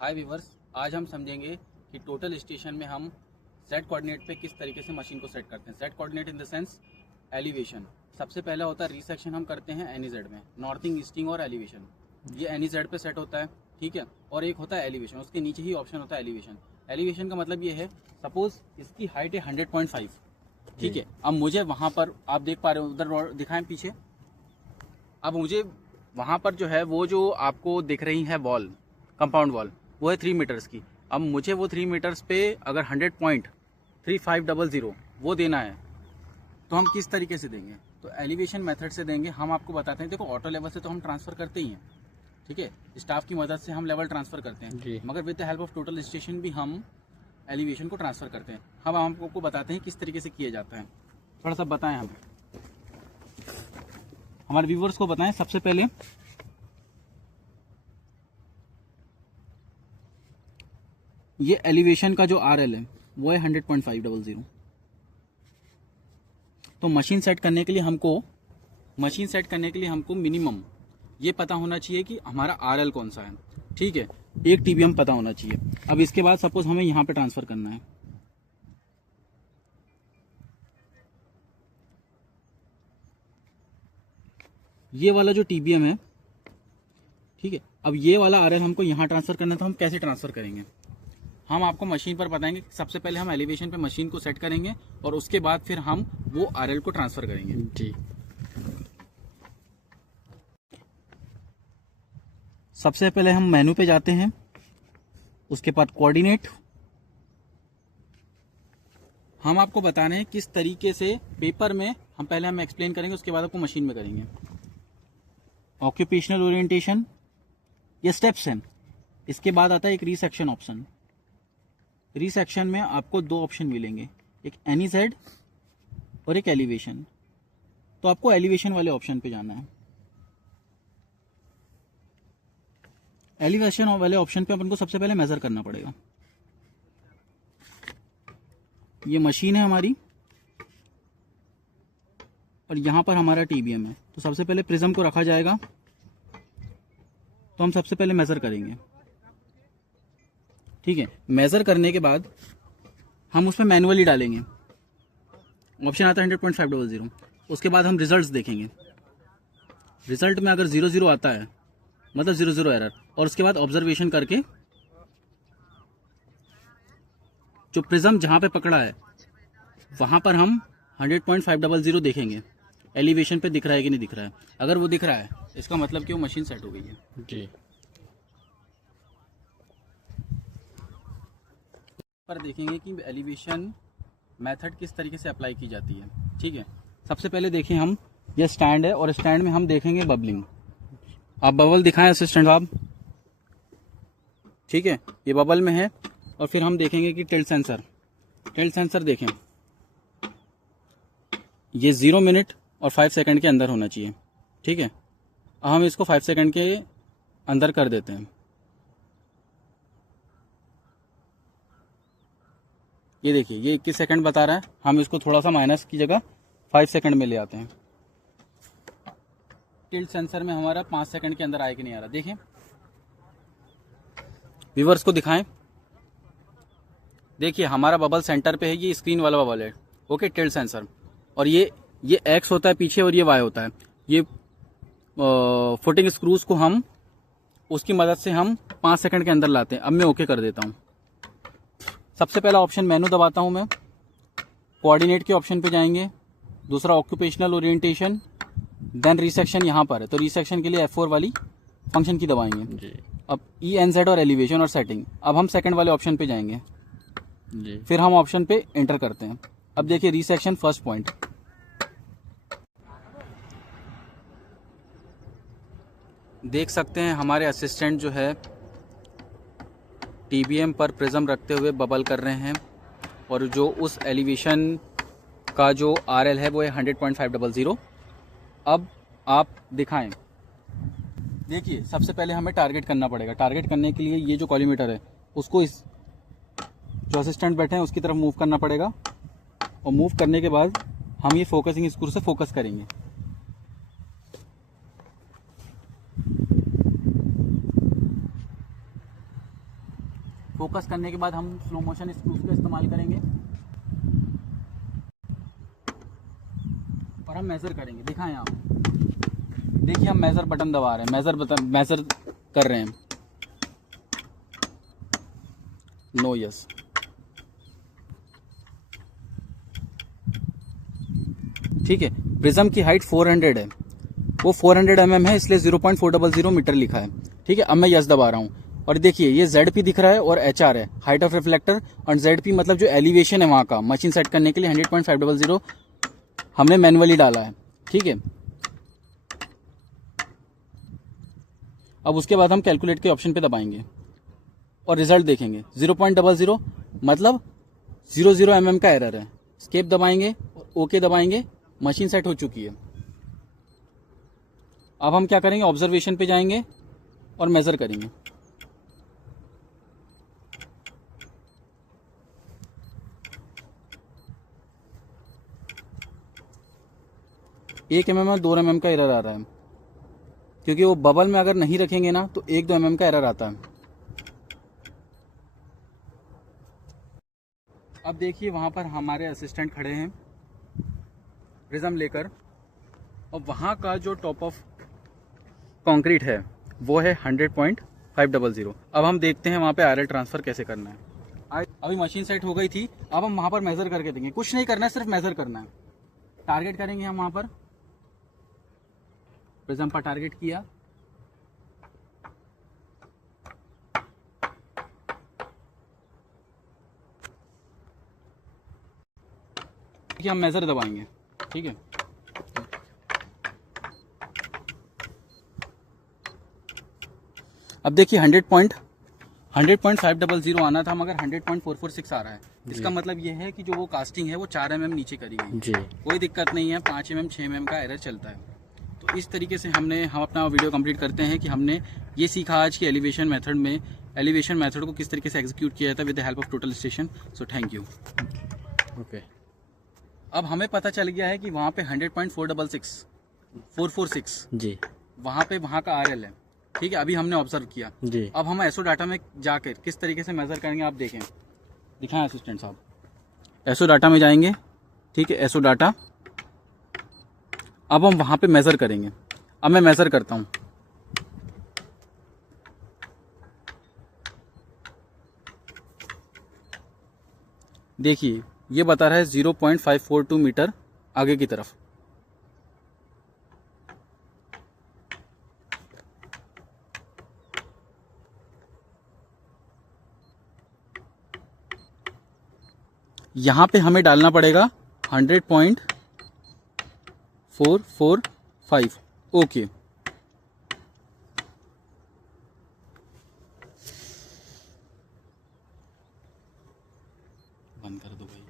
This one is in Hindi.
हाय व्यूवर्स, आज हम समझेंगे कि टोटल स्टेशन में हम सेट कोऑर्डिनेट पे किस तरीके से मशीन को सेट करते हैं। Set coordinate in the sense elevation. सबसे पहला होता है रिसेक्शन, हम करते हैं एनईजेड में, नॉर्थिंग, ईस्टिंग और एलिवेशन। ये एनईजेड पे सेट होता है, ठीक है। और एक होता है एलिवेशन, उसके नीचे ही ऑप्शन होता है एलिवेशन। एलिवेशन का मतलब ये है, सपोज इसकी हाइट है 100.5, ठीक है। अब मुझे वहाँ पर, आप देख पा रहे हो उधर दिखाएं पीछे, अब मुझे वहाँ पर जो है वो जो आपको दिख रही है वॉल, कंपाउंड वॉल, वो है 3 मीटर्स की। अब मुझे वो 3 मीटर्स पे अगर 100.3500 वो देना है तो हम किस तरीके से देंगे? तो एलिवेशन मेथड से देंगे। हम आपको बताते हैं, देखो ऑटो लेवल से तो हम ट्रांसफ़र करते ही हैं, ठीक है। स्टाफ की मदद से हम लेवल ट्रांसफ़र करते हैं, मगर with the help of total station भी हम एलिवेशन को ट्रांसफ़र करते हैं। हम आपको बताते हैं किस तरीके से किया जाता है। थोड़ा सा बताएं, हम हमारे व्यूवर्स को बताएं। सबसे पहले ये एलिवेशन का जो आरएल है वो है 100.500। तो मशीन सेट करने के लिए हमको मिनिमम ये पता होना चाहिए कि हमारा आरएल कौन सा है, ठीक है। 1 टीबीएम पता होना चाहिए। अब इसके बाद सपोज हमें यहाँ पे ट्रांसफर करना है, ये वाला जो टीबीएम है, ठीक है। अब ये वाला आरएल हमको यहाँ ट्रांसफर करना है, तो हम कैसे ट्रांसफर करेंगे? हम आपको मशीन पर बताएंगे। सबसे पहले हम एलिवेशन पे मशीन को सेट करेंगे और उसके बाद फिर हम वो आरएल को ट्रांसफर करेंगे, जी। सबसे पहले हम मेनू पे जाते हैं, उसके बाद कोऑर्डिनेट। हम आपको बता रहे हैं किस तरीके से पेपर में हम एक्सप्लेन करेंगे, उसके बाद आपको मशीन में करेंगे। ऑक्यूपेशनल ओरिएंटेशन, ये स्टेप्स हैं। इसके बाद आता है एक रीसेक्शन ऑप्शन। रीसेक्शन में आपको 2 ऑप्शन मिलेंगे, एक एनईजेड और एक एलिवेशन। तो आपको एलिवेशन वाले ऑप्शन पे जाना है। एलिवेशन वाले ऑप्शन पे अपन को सबसे पहले मेजर करना पड़ेगा। ये मशीन है हमारी और यहां पर हमारा टीबीएम है। तो सबसे पहले प्रिज्म को रखा जाएगा, तो हम सबसे पहले मेजर करेंगे, ठीक है। मेजर करने के बाद हम उसमें मैनुअली डालेंगे, ऑप्शन आता है 100.500। उसके बाद हम रिजल्ट्स देखेंगे। रिजल्ट में अगर 00 आता है मतलब 00 एरर, और उसके बाद ऑब्जर्वेशन करके जो प्रिज्म जहां पे पकड़ा है वहां पर हम 100.500 देखेंगे, एलिवेशन पे दिख रहा है कि नहीं दिख रहा है। अगर वो दिख रहा है इसका मतलब कि वो मशीन सेट हो गई है, जी। पर देखेंगे कि एलिवेशन मेथड किस तरीके से अप्लाई की जाती है, ठीक है। सबसे पहले देखें, हम ये स्टैंड है और स्टैंड में हम देखेंगे बबलिंग। आप बबल दिखाएं असिस्टेंट साहब, ठीक है। ये बबल में है। और फिर हम देखेंगे कि टिल्ट सेंसर देखें, ये 0 मिनट और 5 सेकंड के अंदर होना चाहिए, ठीक है। हम इसको 5 सेकंड के अंदर कर देते हैं। ये देखिए, ये 21 सेकंड बता रहा है। हम इसको थोड़ा सा माइनस की जगह 5 सेकंड में ले आते हैं। टिल्ट सेंसर में हमारा 5 सेकंड के अंदर आया कि नहीं आ रहा, देखें। व्यूअर्स को दिखाएं, देखिए हमारा बबल सेंटर पे है, ये स्क्रीन वाला बबल है, ओके, टिल्ट सेंसर। और ये एक्स होता है पीछे और ये वाई होता है। ये फुटिंग स्क्रूज को हम उसकी मदद से हम 5 सेकंड के अंदर लाते हैं। अब मैं ओके कर देता हूँ। सबसे पहला ऑप्शन मेनू दबाता हूँ मैं, कोऑर्डिनेट के ऑप्शन पे जाएंगे, दूसरा ऑक्यूपेशनल ओरिएंटेशन, देन रिसेक्शन यहाँ पर है। तो रिसेक्शन के लिए F4 वाली फंक्शन की दबाएंगे जी। अब ENZ और एलिवेशन और सेटिंग। अब हम सेकंड वाले ऑप्शन पे जाएंगे जी। फिर हम ऑप्शन पे एंटर करते हैं। अब देखिए रिसेक्शन फर्स्ट पॉइंट, देख सकते हैं हमारे असिस्टेंट जो है टीबीएम पर प्रिज्म रखते हुए बबल कर रहे हैं। और जो उस एलिवेशन का जो आरएल है वो है 100.500। अब आप दिखाएं, देखिए सबसे पहले हमें टारगेट करना पड़ेगा। टारगेट करने के लिए ये जो कॉलीमीटर है उसको इस जो असिस्टेंट बैठे हैं उसकी तरफ मूव करना पड़ेगा, और मूव करने के बाद हम ये फोकसिंग स्क्रू से फोकस करेंगे। फोकस करने के बाद हम स्लो मोशन स्क्रूज का इस्तेमाल करेंगे और हम मेज़र करेंगे। दिखाएं आप, देखिए हम मेज़र बटन दबा रहे हैं, मेज़र कर रहे हैं। नो यस, ठीक है। प्रिज्म की हाइट 400 है, वो 400 mm है, इसलिए 0.400 मीटर लिखा है, ठीक है। अब मैं यस दबा रहा हूँ और देखिए ये ZP दिख रहा है और HR है, हाइट ऑफ रिफ्लेक्टर, और ZP मतलब जो एलिवेशन है वहाँ का, मशीन सेट करने के लिए 100.500 हमने मैनुअली डाला है, ठीक है। अब उसके बाद हम कैलकुलेट के ऑप्शन पे दबाएंगे और रिजल्ट देखेंगे। 0.00 मतलब 00 mm का एरर है। स्केप दबाएंगे और ओके दबाएंगे, मशीन सेट हो चुकी है। अब हम क्या करेंगे, ऑब्जर्वेशन पे जाएंगे और मेज़र करेंगे। एक mm और 2 mm का एरर आ रहा है, क्योंकि वो बबल में अगर नहीं रखेंगे ना तो 1-2 mm का एरर आता है। अब देखिए वहाँ पर हमारे असिस्टेंट खड़े हैं प्रिज्म लेकर, और वहाँ का जो टॉप ऑफ कंक्रीट है वो है 100.500। अब हम देखते हैं वहाँ पे RL ट्रांसफ़र कैसे करना है। अभी मशीन सेट हो गई थी, अब हम वहाँ पर मेज़र करके देंगे। कुछ नहीं करना है, सिर्फ मेज़र करना है। टारगेट करेंगे हम वहाँ पर, प्रिज्म पर टारगेट किया, हम मेज़र दबाएंगे, ठीक है। अब देखिए 100.500 आना था, मगर 100.446 आ रहा है। इसका मतलब ये है कि जो वो कास्टिंग है वो 4 mm नीचे करी गई जी। कोई दिक्कत नहीं है, 5 mm 6 mm का एरर चलता है। तो इस तरीके से हम अपना वीडियो कंप्लीट करते हैं कि हमने ये सीखा आज कि एलिवेशन मेथड को किस तरीके से एग्जीक्यूट किया जाता है with the help of total station. So thank you. Okay, अब हमें पता चल गया है कि वहाँ पे 100.446 जी, वहाँ का RL है, ठीक है। अभी हमने ऑब्जर्व किया जी। अब हम एसओ डाटा में जाकर किस तरीके से मेज़र करेंगे आप देखें, दिखाएं असिस्टेंट साहब। एसओ डाटा में जाएंगे, ठीक है, एसओ डाटा। अब हम वहाँ पे मेज़र करेंगे। अब मैं मेज़र करता हूँ, देखिए ये बता रहा है 0.542 मीटर आगे की तरफ। यहाँ पे हमें डालना पड़ेगा 100.445। ओके, बंद कर दो भाई।